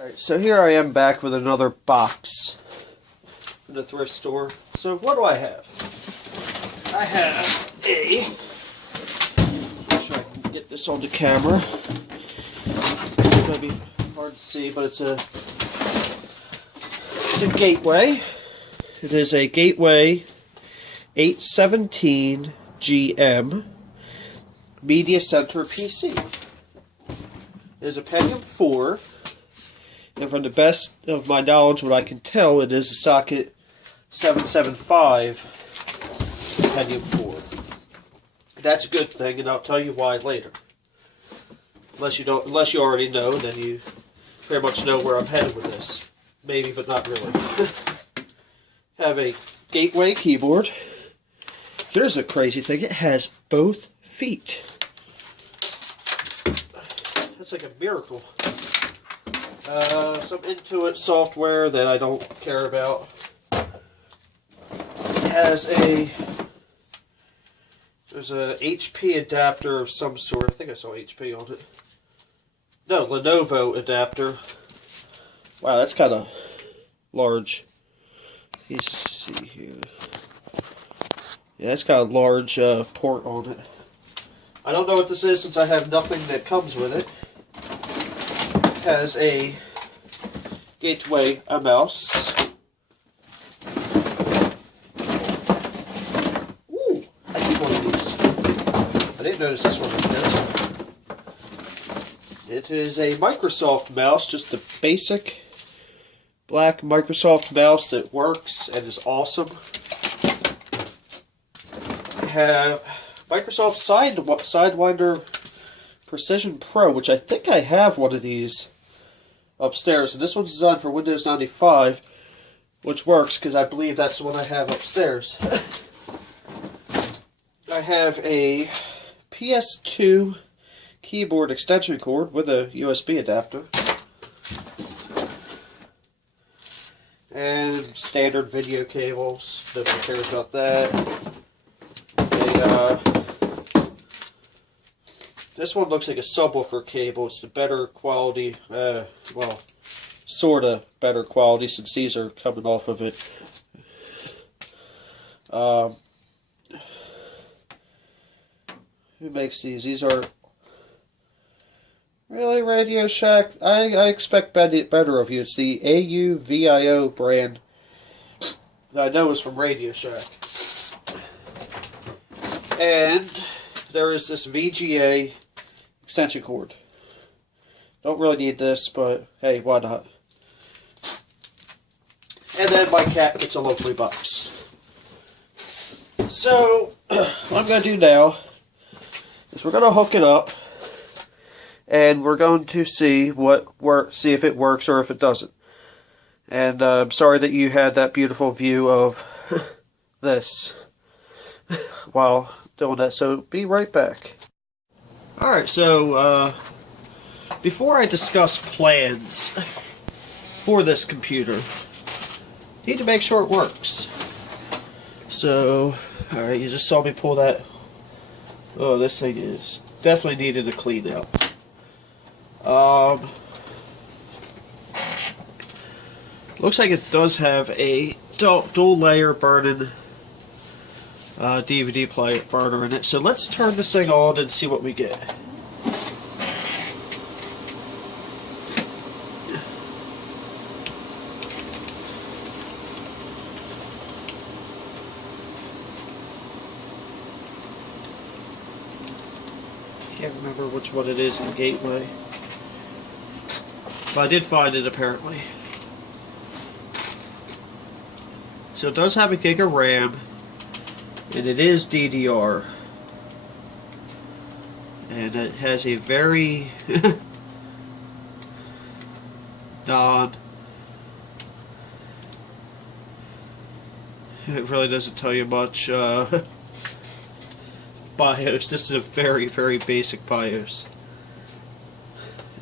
Alright, so here I am back with another box in the thrift store. So what do I have? I have a... Make sure I can get this on the camera. It's going to be hard to see, but it's a Gateway. It is a Gateway 817 GM Media Center PC. It is a Pentium 4. And from the best of my knowledge, what I can tell, it is a socket 775 Pentium 4. That's a good thing, and I'll tell you why later. Unless you already know, then you pretty much know where I'm headed with this. Maybe, but not really. Have a Gateway keyboard. Here's a crazy thing: it has both feet. That's like a miracle. Some Intuit software that I don't care about. It has there's a HP adapter of some sort. I think I saw HP on it. No, Lenovo adapter. Wow, that's kind of large. Let's see here. Yeah, it's got a large port on it. I don't know what this is since I have nothing that comes with it. Has a Gateway mouse. Ooh, I need one of these. I didn't notice this one up there. It is a Microsoft mouse, just a basic black Microsoft mouse that works and is awesome. I have Microsoft Sidewinder Precision Pro, which I think I have one of these upstairs, and this one's designed for Windows 95, which works because I believe that's the one I have upstairs. I have a PS2 keyboard extension cord with a USB adapter, and standard video cables. Nobody cares about that. This one looks like a subwoofer cable. It's the better quality, well, sort of better quality since these are coming off of it. Who makes these? These are really Radio Shack. I expect better of you. It's the AUVIO brand that I know is from Radio Shack. And there is this VGA extension cord. Don't really need this, but hey, why not? And then my cat gets a lovely box. So, what I'm going to do now is we're going to hook it up, and we're going to see see if it works or if it doesn't. And I'm sorry that you had that beautiful view of this while doing that. So be right back. Alright, so before I discuss plans for this computer, need to make sure it works. So, alright, you just saw me pull that. Oh, this thing is definitely needed a clean out. Looks like it does have a dual layer burning DVD player burner in it. So let's turn this thing on and see what we get. Can't remember which one it is in Gateway, but I did find it apparently. So it does have a gig of RAM, and it is DDR, and it has a very it really doesn't tell you much BIOS. This is a very basic BIOS,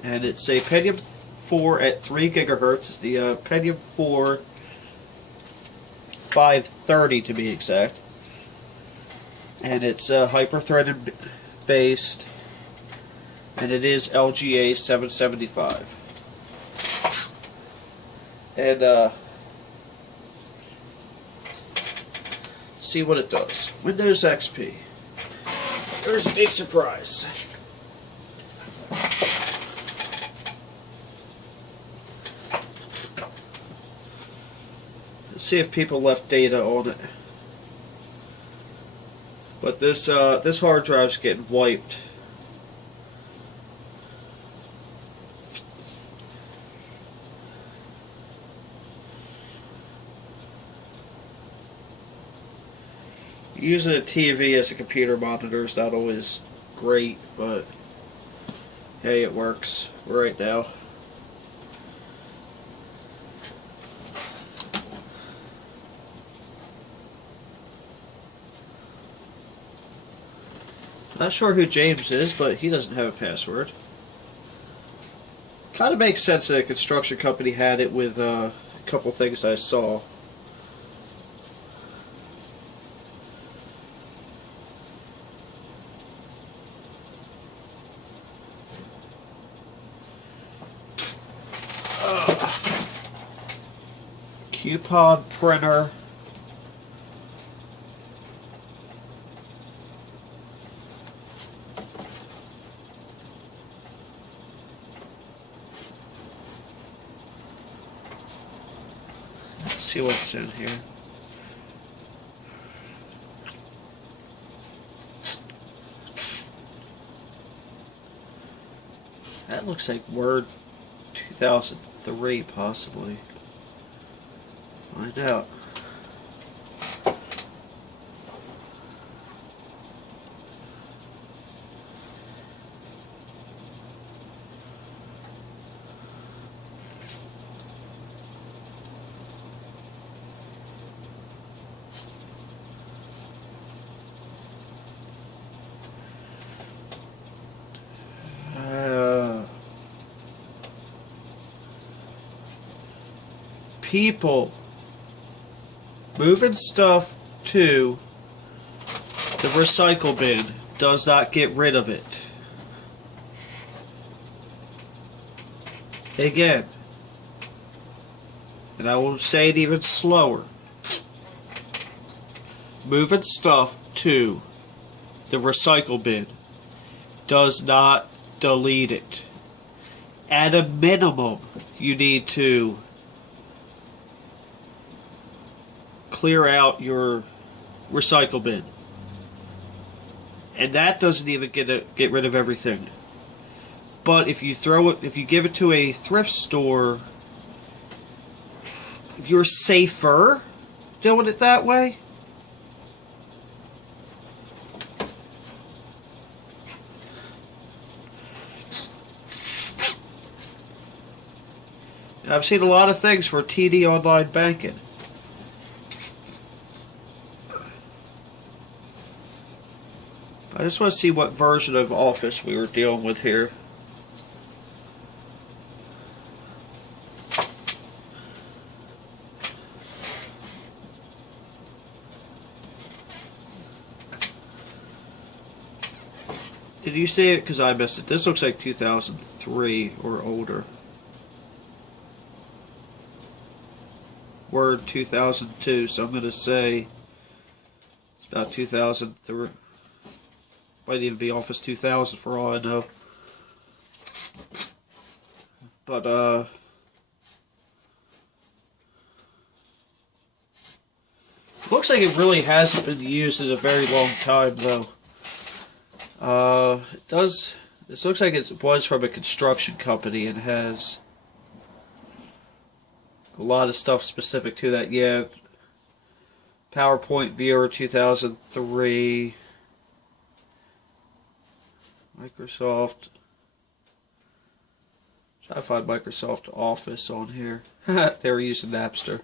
and it's a Pentium 4 at 3 gigahertz. It's the Pentium 4 530 to be exact, and it's hyper-threaded based, and it is LGA 775. and see what it does. Windows XP. There's a big surprise. Let's see if people left data on it. But this hard drive's getting wiped. Using a TV as a computer monitor is not always great, but hey, it works right now. Not sure who James is, but he doesn't have a password. Kind of makes sense that a construction company had it with a couple things I saw. Coupon printer. Let's see what's in here. That looks like Word 2003, possibly. Find out. People moving stuff to the recycle bin does not get rid of it. Again, and I will say it even slower. Moving stuff to the recycle bin does not delete it. At a minimum, you need to clear out your recycle bin, and that doesn't even get rid of everything. But if you give it to a thrift store, you're safer doing it that way. And I've seen a lot of things for TD online banking. I just want to see what version of Office we were dealing with here. Did you see it? Because I missed it. This looks like 2003 or older. Word 2002, so I'm going to say it's about 2003. Might even be Office 2000 for all I know. But, looks like it really hasn't been used in a very long time, though. It does. This looks like it was from a construction company and has a lot of stuff specific to that. Yeah. PowerPoint Viewer 2003. Microsoft. Try to find Microsoft Office on here. They were using Napster.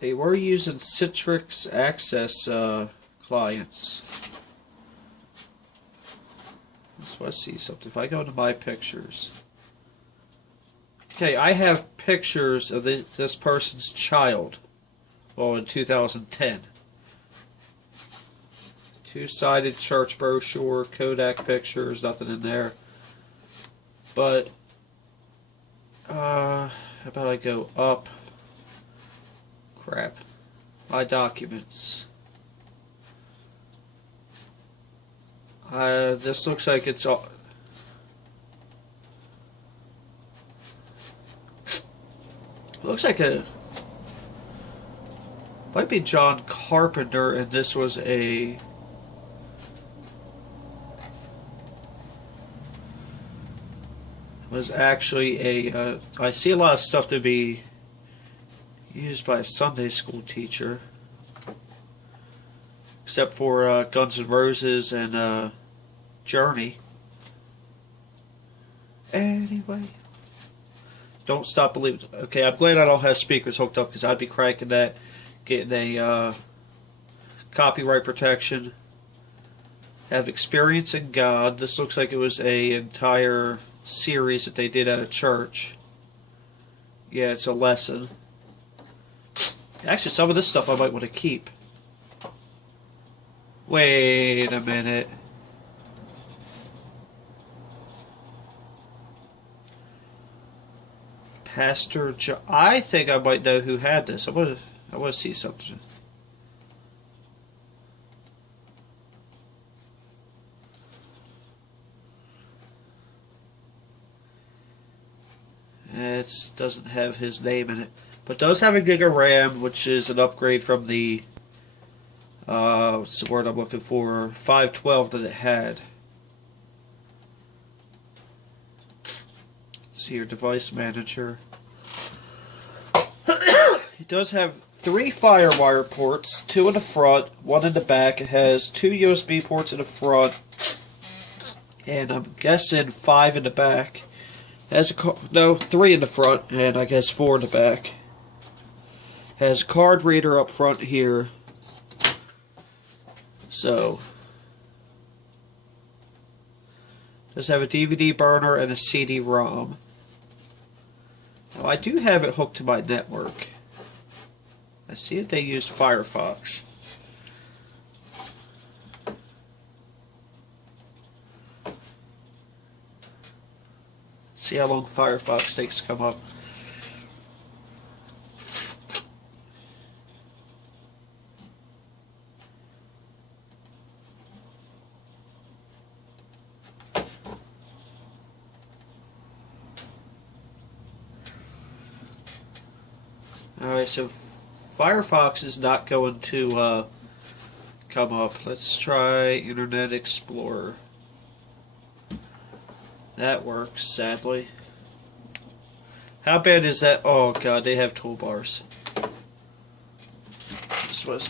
They were using Citrix Access clients. So let's see something. If I go into my pictures. Okay, I have pictures of this person's child well, in 2010. Two-sided church brochure, Kodak pictures, nothing in there. But, how about I go up? Crap. My documents. This looks like it's all... Looks like a... Might be John Carpenter, and this was a... Was actually a... I see a lot of stuff to be used by a Sunday school teacher. Except for Guns N' Roses and Journey. Anyway. Don't stop believing. Okay, I'm glad I don't have speakers hooked up because I'd be cranking that, getting a copyright protection. Have experience in God. This looks like it was a entire series that they did at a church. Yeah, it's a lesson. Actually, some of this stuff I might want to keep. Wait a minute. Pastor John. I think I might know who had this. I want to see something. It doesn't have his name in it, but does have a gig of RAM, which is an upgrade from the what's the word I'm looking for? 512 that it had. Let's see your device manager. It does have 3 FireWire ports, 2 in the front, 1 in the back. It has 2 USB ports in the front, and I'm guessing 5 in the back. It has no, 3 in the front, and I guess 4 in the back. It has a card reader up front here. So, does have a DVD burner and a CD-ROM. Now, I do have it hooked to my network. I see that they used Firefox. See how long Firefox takes to come up. Alright, so Firefox is not going to come up. Let's try Internet Explorer. That works, sadly. How bad is that? Oh god, they have toolbars. This was...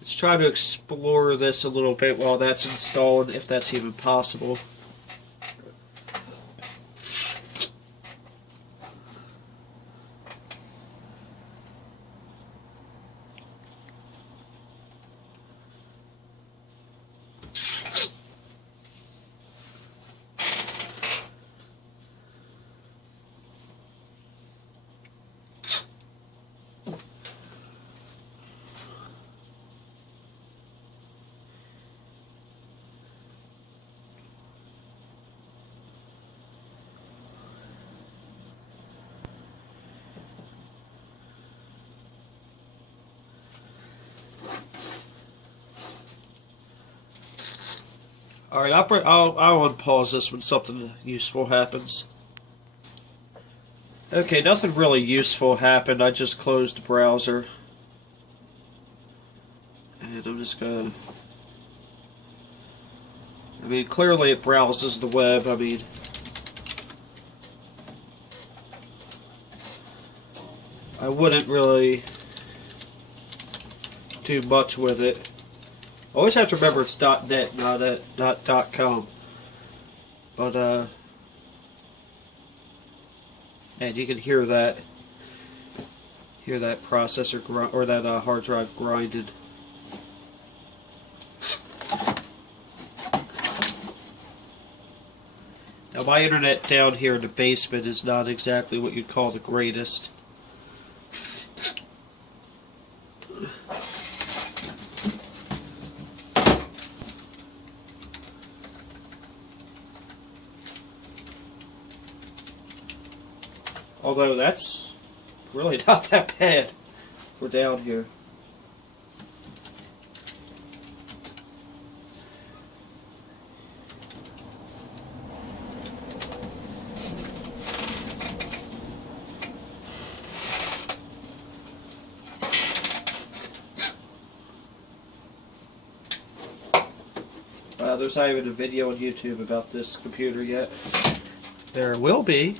Let's try to explore this a little bit while that's installed, if that's even possible. Alright, I'll unpause this when something useful happens. Okay, nothing really useful happened. I just closed the browser. And I'm just gonna... I mean, clearly it browses the web. I mean... I wouldn't really do much with it. Always have to remember it's .net, not .com. But and you can hear that processor or that hard drive grinded. Now My internet down here in the basement is not exactly what you'd call the greatest. Although that's really not that bad for down here. There's not even a video on YouTube about this computer yet. There will be.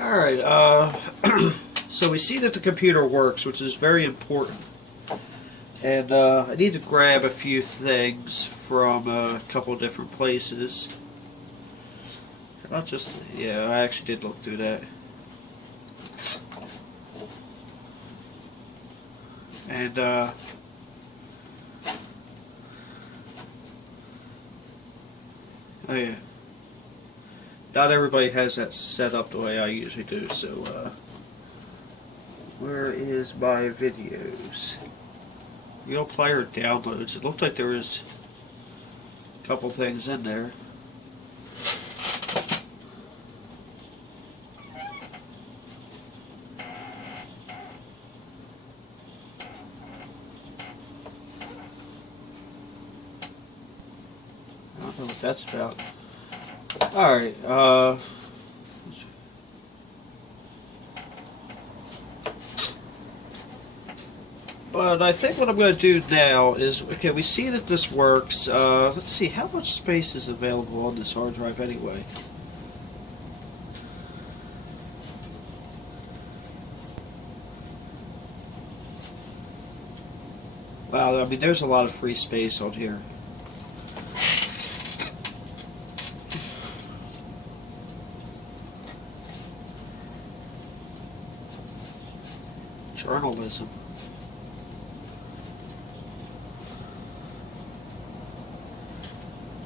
Alright, so we see that the computer works, which is very important. And I need to grab a few things from a couple of different places. Not just, yeah, I actually did look through that. And, oh yeah. Not everybody has that set up the way I usually do, so, where is my videos? Real player downloads. It looked like there was a couple things in there. I don't know what that's about. Alright, but I think what I'm going to do now is, okay, we see that this works. Let's see, how much space is available on this hard drive anyway? Wow, I mean, there's a lot of free space on here. Journalism.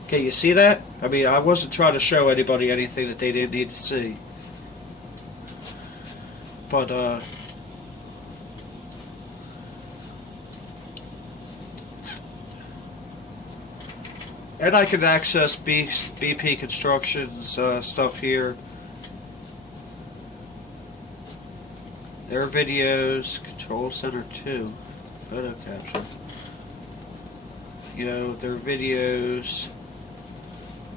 Okay, you see that? I mean, I wasn't trying to show anybody anything that they didn't need to see. But, and I can access BP Construction's stuff here. Their videos, Control Center 2, photo capture. You know, their videos,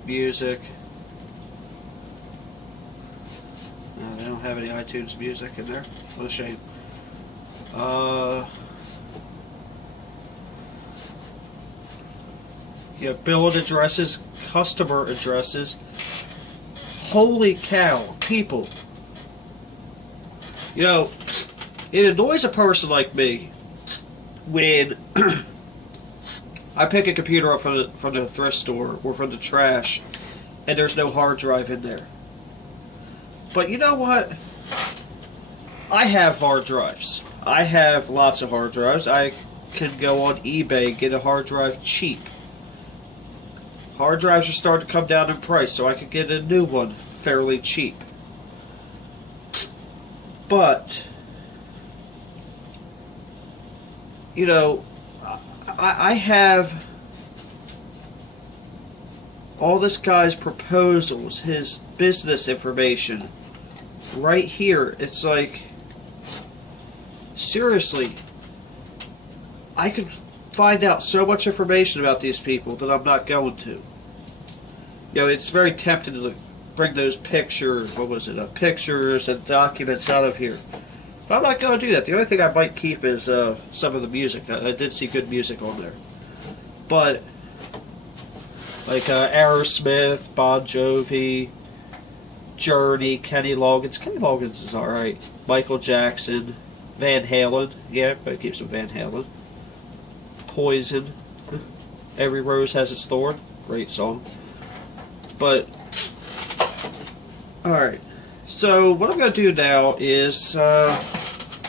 music. No, they don't have any iTunes music in there. What a shame. Yeah, build addresses, customer addresses. Holy cow, people. You know, it annoys a person like me when I pick a computer up from the thrift store or from the trash and there's no hard drive in there. But you know what? I have hard drives. I have lots of hard drives. I can go on eBay and get a hard drive cheap. Hard drives are starting to come down in price, so I could get a new one fairly cheap. But, you know, I have all this guy's proposals, his business information, right here. It's like, seriously, I could find out so much information about these people that I'm not going to. You know, it's very tempting to bring those pictures, what was it, pictures and documents out of here. But I'm not going to do that. The only thing I might keep is some of the music. I did see good music on there. But, like Aerosmith, Bon Jovi, Journey, Kenny Loggins. Kenny Loggins is alright. Michael Jackson, Van Halen. Yeah, everybody keeps some Van Halen. Poison. Every Rose Has Its Thorn. Great song. But, alright. So what I'm going to do now is, I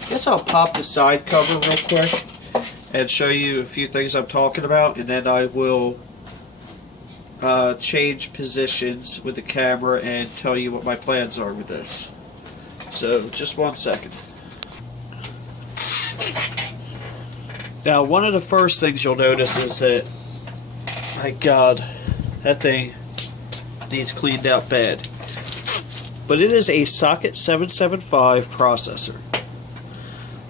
guess I'll pop the side cover real quick and show you a few things I'm talking about, and then I will change positions with the camera and tell you what my plans are with this. So just 1 second. Now, one of the first things you'll notice is that, my God, that thing needs cleaned out bad. But it is a socket 775 processor.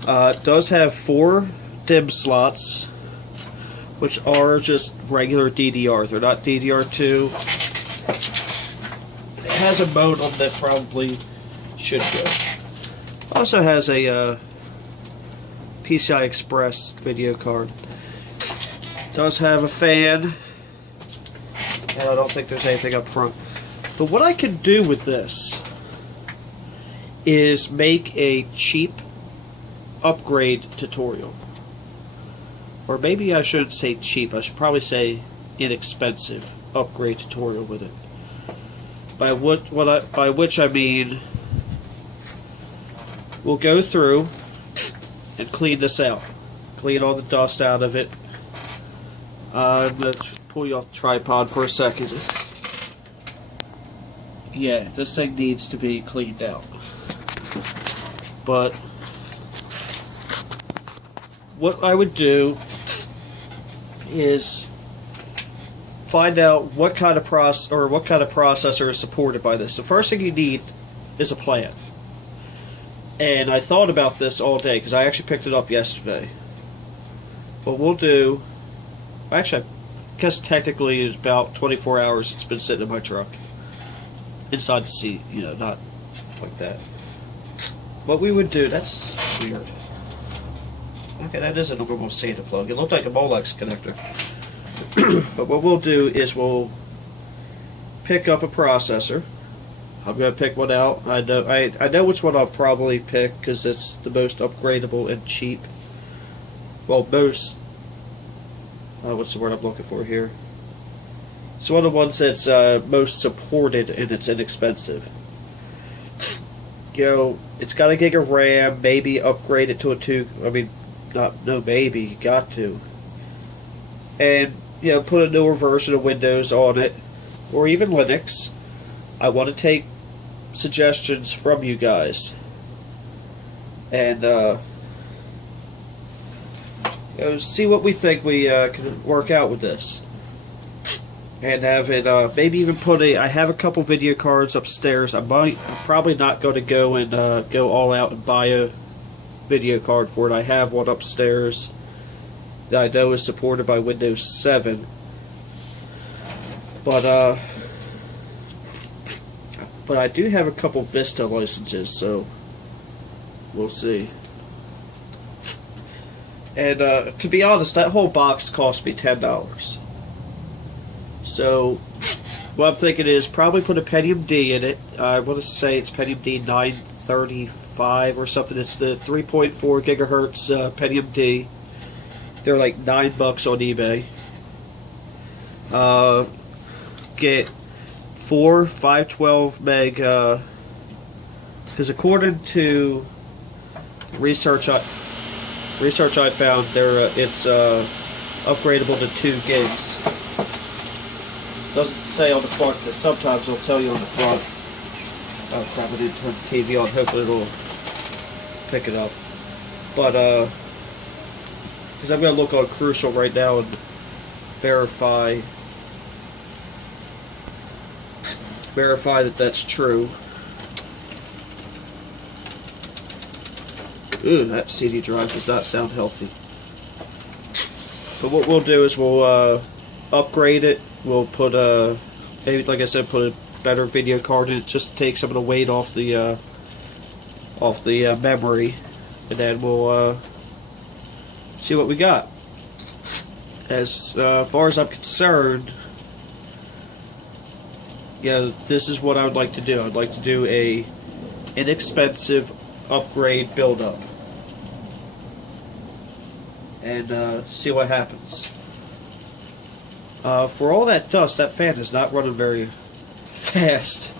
It does have 4 DIMM slots, which are just regular DDR. They're not DDR2. It has a modem that probably should go. Also has a PCI Express video card. Does have a fan, and I don't think there's anything up front. But what I can do with this is make a cheap upgrade tutorial. Or maybe I shouldn't say cheap, I should probably say inexpensive upgrade tutorial with it. By which I mean, we'll go through and clean this out. Clean all the dust out of it. I'm going to pull you off the tripod for a second. Yeah, this thing needs to be cleaned out. But what I would do is find out what kind of processor is supported by this. The first thing you need is a plan. And I thought about this all day because I actually picked it up yesterday. What we'll do, actually, I guess technically it's about 24 hours it's been sitting in my truck. Inside the seat, you know, not like that. What we would do, that's weird. Okay, that is a normal SATA plug. It looked like a Molex connector. But what we'll do is we'll pick up a processor. I'm going to pick one out. I know which one I'll probably pick because it's the most upgradable and cheap. Well, most... what's the word I'm looking for here? It's one of the ones that's most supported and it's inexpensive. You know, it's got a gig of RAM, maybe upgrade it to a 2... I mean, no maybe, you got to. And, you know, put a newer version of Windows on it, or even Linux. I want to take suggestions from you guys. And, you know, see what we think we can work out with this. And have it, maybe even put I have a couple video cards upstairs. I'm probably not going to go and go all out and buy a video card for it. I have one upstairs that I know is supported by Windows 7. But I do have a couple Vista licenses, so we'll see. And to be honest, that whole box cost me $10. So what I'm thinking is probably put a Pentium D in it. I want to say it's Pentium D 935 or something. It's the 3.4 gigahertz Pentium D. They're like $9 on eBay. Get 4 512 meg, because according to research I found, it's upgradable to 2 gigs. Doesn't say on the front, because sometimes it'll tell you on the front. Oh crap, I didn't turn the TV on. Hopefully it'll pick it up. But because I'm going to look on Crucial right now and verify that that's true. Ooh, that CD drive does not sound healthy. But what we'll do is we'll upgrade it. We'll put maybe, like I said, put a better video card in it, just to take some of the weight off the memory, and then we'll see what we got. As far as I'm concerned, yeah, this is what I would like to do. I'd like to do a inexpensive upgrade build-up and see what happens. For all that dust, that fan is not running very fast.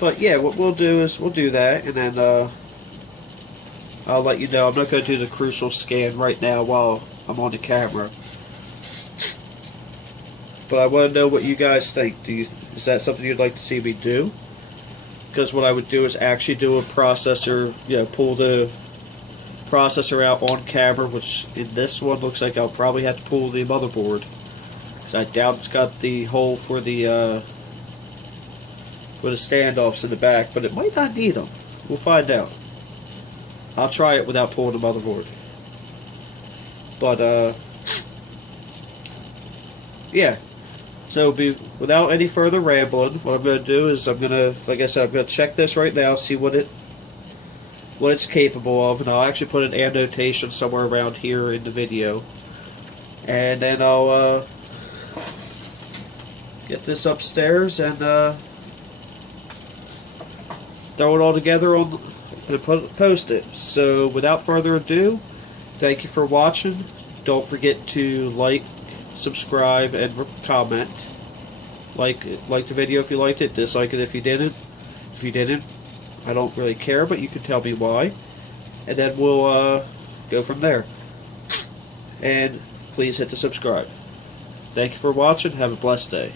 But yeah, what we'll do is we'll do that, and then I'll let you know. I'm not going to do the crucial scan right now while I'm on the camera. But I want to know what you guys think. Is that something you'd like to see me do? Because what I would do is actually do a processor, pull the processor out on camera, which in this one looks like I'll probably have to pull the motherboard. Because I doubt it's got the hole for the standoffs in the back, but it might not need them. We'll find out. I'll try it without pulling the motherboard. But, yeah. So, without any further rambling, what I'm going to do is like I said, I'm going to check this right now, see what it's capable of, and I'll actually put an annotation somewhere around here in the video. And then I'll, get this upstairs and, throw it all together and post it. So, without further ado, thank you for watching. Don't forget to like, subscribe, and comment. Like the video if you liked it. Dislike it if you didn't. If you didn't, I don't really care, but you can tell me why. And then we'll go from there. And please hit the subscribe. Thank you for watching. Have a blessed day.